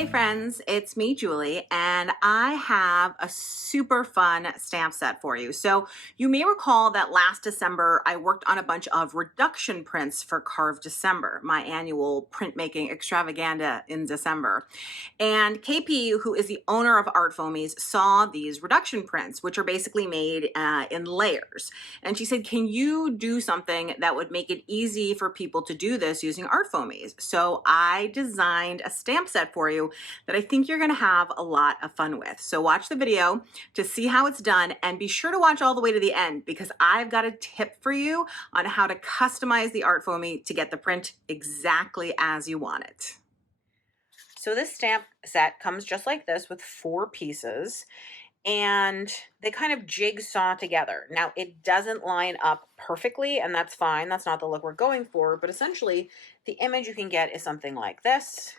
Hey friends, it's me, Julie, and I have a super fun stamp set for you. So you may recall that last December, I worked on a bunch of reduction prints for Carve December, my annual printmaking extravaganza in December. And KP, who is the owner of Art Foamies, saw these reduction prints, which are basically made in layers. And she said, can you do something that would make it easy for people to do this using Art Foamies? So I designed a stamp set for you that I think you're gonna have a lot of fun with. So watch the video to see how it's done, and be sure to watch all the way to the end because I've got a tip for you on how to customize the Art Foamy to get the print exactly as you want it. So this stamp set comes just like this with 4 pieces, and they kind of jigsaw together. Now it doesn't line up perfectly, and that's fine. That's not the look we're going for, but essentially the image you can get is something like this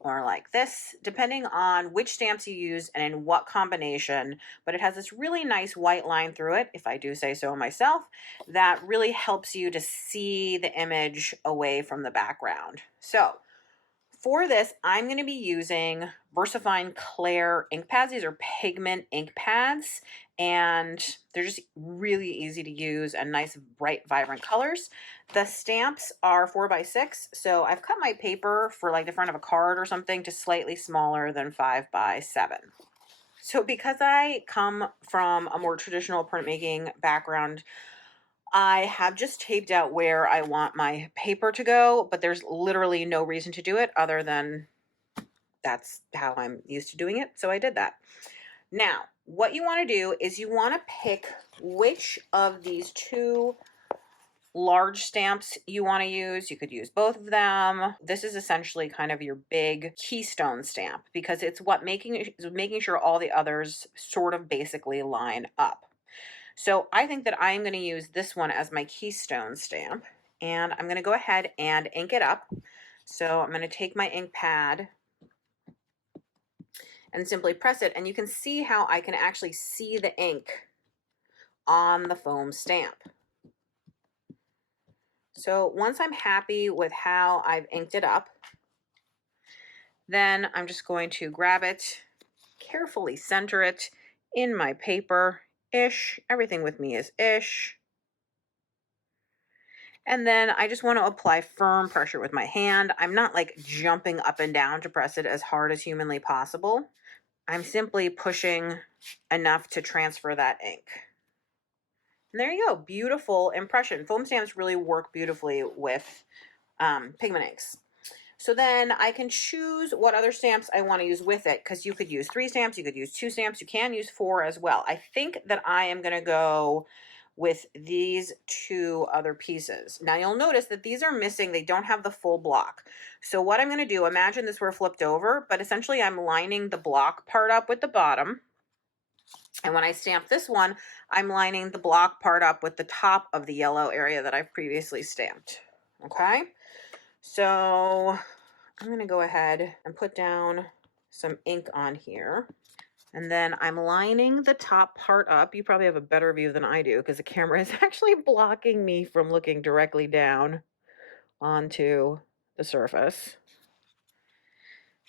or like this, depending on which stamps you use and in what combination. But it has this really nice white line through it, if I do say so myself, that really helps you to see the image away from the background. So for this, I'm going to be using VersaFine Clair ink pads. These are pigment ink pads, and they're just really easy to use and nice, bright, vibrant colors. The stamps are 4x6, so I've cut my paper for like the front of a card or something to slightly smaller than 5x7. So because I come from a more traditional printmaking background, I have just taped out where I want my paper to go, but there's literally no reason to do it other than that's how I'm used to doing it. So I did that. Now, what you want to do is you want to pick which of these 2 large stamps you want to use. You could use both of them. This is essentially kind of your big keystone stamp because it's what making sure all the others sort of basically line up. So I think that I'm going to use this one as my keystone stamp, and I'm going to go ahead and ink it up. So I'm going to take my ink pad and simply press it, and you can see how I can actually see the ink on the foam stamp. So once I'm happy with how I've inked it up, then I'm just going to grab it, carefully center it in my paper-ish. Everything with me is ish. And then I just want to apply firm pressure with my hand. I'm not like jumping up and down to press it as hard as humanly possible. I'm simply pushing enough to transfer that ink. And there you go, beautiful impression. Foam stamps really work beautifully with pigment inks. So then I can choose what other stamps I want to use with it, because you could use 3 stamps, you could use 2 stamps, you can use 4 as well. I think that I am going to go with these 2 other pieces. Now you'll notice that these are missing, they don't have the full block. So what I'm going to do, imagine this were flipped over, but essentially I'm lining the block part up with the bottom. And when I stamp this one, I'm lining the block part up with the top of the yellow area that I've previously stamped. Okay, so I'm going to go ahead and put down some ink on here. And then I'm lining the top part up. You probably have a better view than I do because the camera is actually blocking me from looking directly down onto the surface.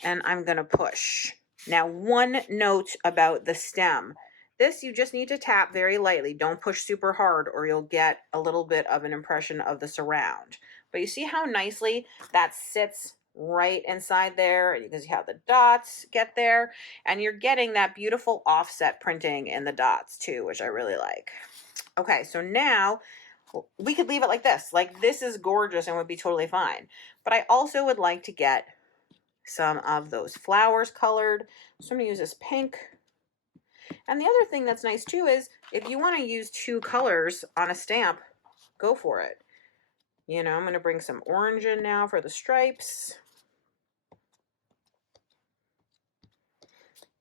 And I'm going to push. Now, one note about the stem. This you just need to tap very lightly. Don't push super hard or you'll get a little bit of an impression of the surround. But you see how nicely that sits right inside there because you have the dots get there, and you're getting that beautiful offset printing in the dots too, which I really like. Okay, so now we could leave it like this. Like, this is gorgeous and would be totally fine. But I also would like to get some of those flowers colored. So I'm going to use this pink. And the other thing that's nice too is if you want to use 2 colors on a stamp, go for it. You know, I'm going to bring some orange in now for the stripes.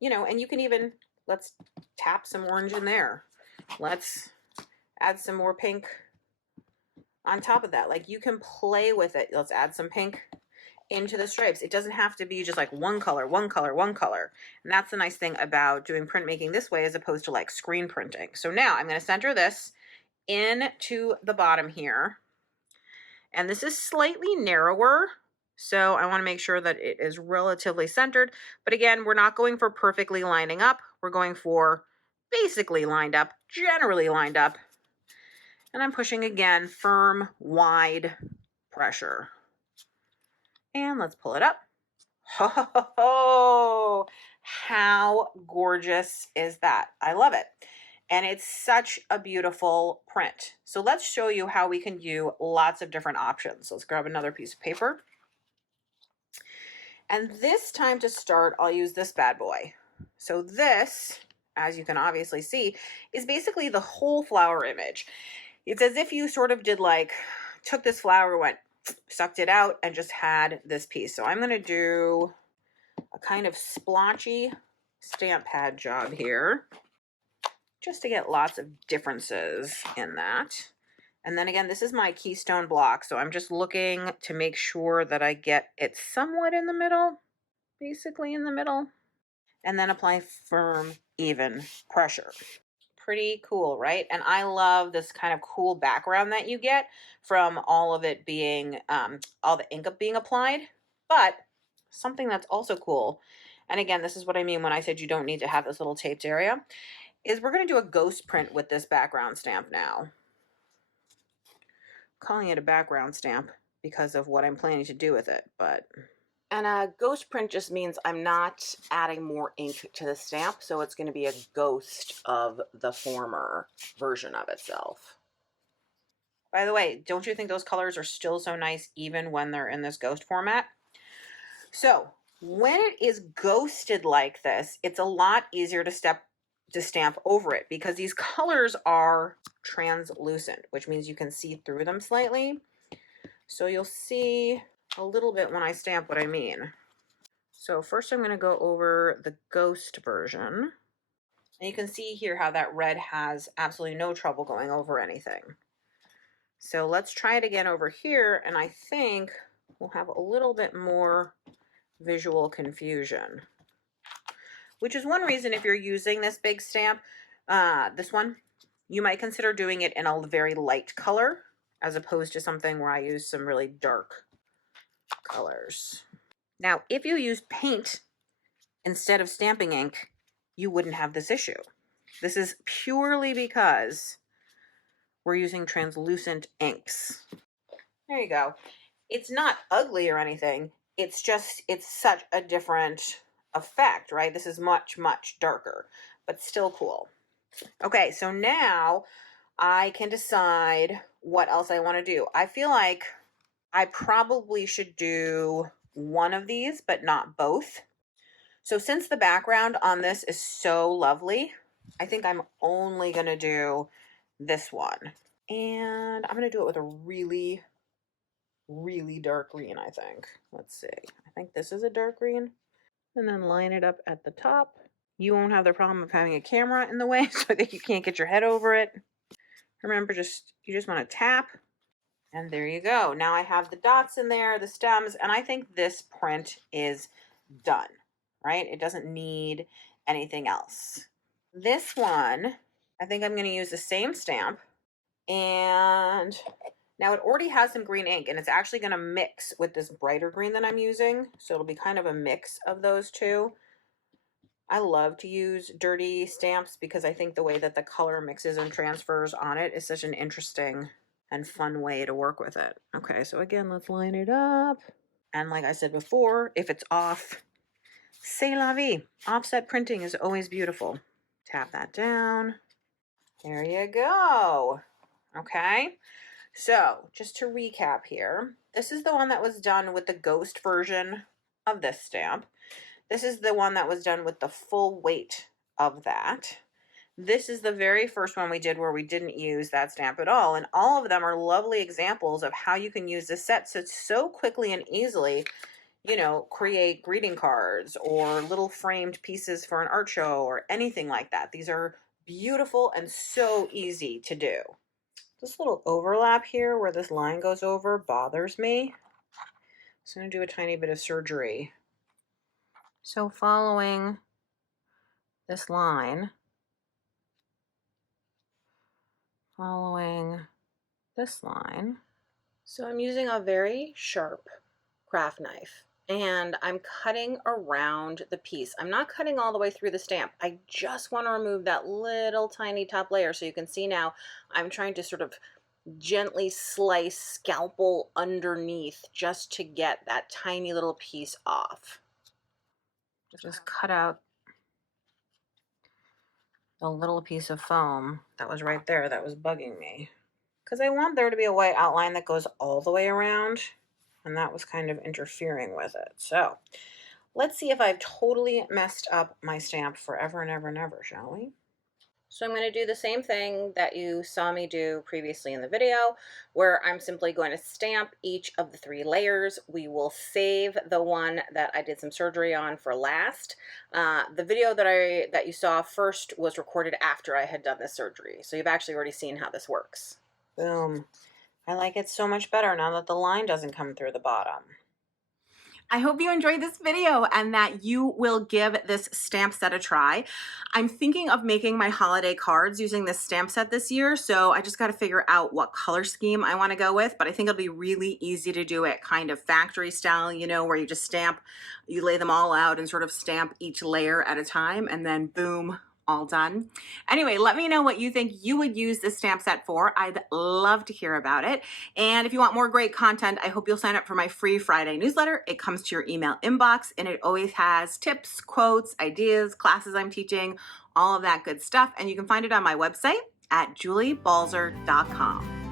You know, and you can even, let's tap some orange in there. Let's add some more pink on top of that. Like, you can play with it. Let's add some pink into the stripes. It doesn't have to be just like one color, one color, one color. And that's the nice thing about doing printmaking this way as opposed to like screen printing. So now I'm going to center this into the bottom here. And this is slightly narrower So I want to make sure that it is relatively centered. But again, we're not going for perfectly lining up. We're going for basically lined up, generally lined up. And I'm pushing again, firm, wide pressure. And let's pull it up. Oh, how gorgeous is that? I love it. And it's such a beautiful print. So let's show you how we can do lots of different options. Let's grab another piece of paper. And this time to start, I'll use this bad boy. So this, as you can obviously see, is basically the whole flower image. It's as if you sort of did like, took this flower, went, sucked it out, and just had this piece. So I'm going to do a kind of splotchy stamp pad job here, just to get lots of differences in that. And then again, this is my keystone block, so I'm just looking to make sure that I get it somewhat in the middle, basically in the middle, and then apply firm, even pressure. Pretty cool, right? And I love this kind of cool background that you get from all of it being, all the ink being applied. But something that's also cool, and again, this is what I mean when I said you don't need to have this little taped area, is we're going to do a ghost print with this background stamp now. I'm calling it a background stamp because of what I'm planning to do with it, but... And a ghost print just means I'm not adding more ink to the stamp, so it's going to be a ghost of the former version of itself. By the way, don't you think those colors are still so nice even when they're in this ghost format? So when it is ghosted like this, it's a lot easier to stamp over it because these colors are translucent, which means you can see through them slightly. So you'll see a little bit when I stamp what I mean. So first I'm going to go over the ghost version. And you can see here how that red has absolutely no trouble going over anything. So let's try it again over here, and I think we'll have a little bit more visual confusion. Which is one reason if you're using this big stamp, this one, you might consider doing it in a very light color as opposed to something where I use some really dark colors. Now, if you used paint instead of stamping ink, you wouldn't have this issue. This is purely because we're using translucent inks. There you go. It's not ugly or anything. It's just, it's such a different effect, right? This is much, much darker, but still cool. Okay, so now I can decide what else I want to do. I feel like I probably should do one of these, but not both. So since the background on this is so lovely, I think I'm only going to do this one. And I'm going to do it with a really, really dark green, I think. Let's see. I think this is a dark green. And then line it up at the top. You won't have the problem of having a camera in the way so that you can't get your head over it. Remember, you just want to tap. And there you go. Now I have the dots in there, the stems, and I think this print is done, right? It doesn't need anything else. This one, I think I'm going to use the same stamp. And now it already has some green ink, and it's actually going to mix with this brighter green that I'm using. So it'll be kind of a mix of those two. I love to use dirty stamps because I think the way that the color mixes and transfers on it is such an interesting and fun way to work with it. Okay, so again, let's line it up. And like I said before, if it's off, c'est la vie. Offset printing is always beautiful. Tap that down. There you go. Okay, so just to recap here, this is the one that was done with the ghost version of this stamp. This is the one that was done with the full weight of that. This is the very first one we did where we didn't use that stamp at all. And all of them are lovely examples of how you can use this set so quickly and easily, you know, create greeting cards or little framed pieces for an art show or anything like that. These are beautiful and so easy to do. This little overlap here where this line goes over bothers me. So I'm going to do a tiny bit of surgery. So following this line, following this line. So I'm using a very sharp craft knife and I'm cutting around the piece. I'm not cutting all the way through the stamp. I just want to remove that little tiny top layer. So you can see now I'm trying to sort of gently slice scalpel underneath just to get that tiny little piece off. Just cut out the little piece of foam that was right there that was bugging me, because I want there to be a white outline that goes all the way around, and that was kind of interfering with it. So let's see if I've totally messed up my stamp forever and ever and ever, shall we? So I'm going to do the same thing that you saw me do previously in the video, where I'm simply going to stamp each of the 3 layers. We will save the one that I did some surgery on for last. The video that you saw first was recorded after I had done this surgery, so you've actually already seen how this works. Boom. I like it so much better now that the line doesn't come through the bottom. I hope you enjoyed this video and that you will give this stamp set a try. I'm thinking of making my holiday cards using this stamp set this year, so I just got to figure out what color scheme I want to go with, but I think it'll be really easy to do it kind of factory style, you know, where you just stamp, you lay them all out and sort of stamp each layer at a time, and then boom, all done. Anyway, let me know what you think you would use this stamp set for. I'd love to hear about it. And if you want more great content, I hope you'll sign up for my free Friday newsletter. It comes to your email inbox and it always has tips, quotes, ideas, classes I'm teaching, all of that good stuff. And you can find it on my website at juliebalzer.com.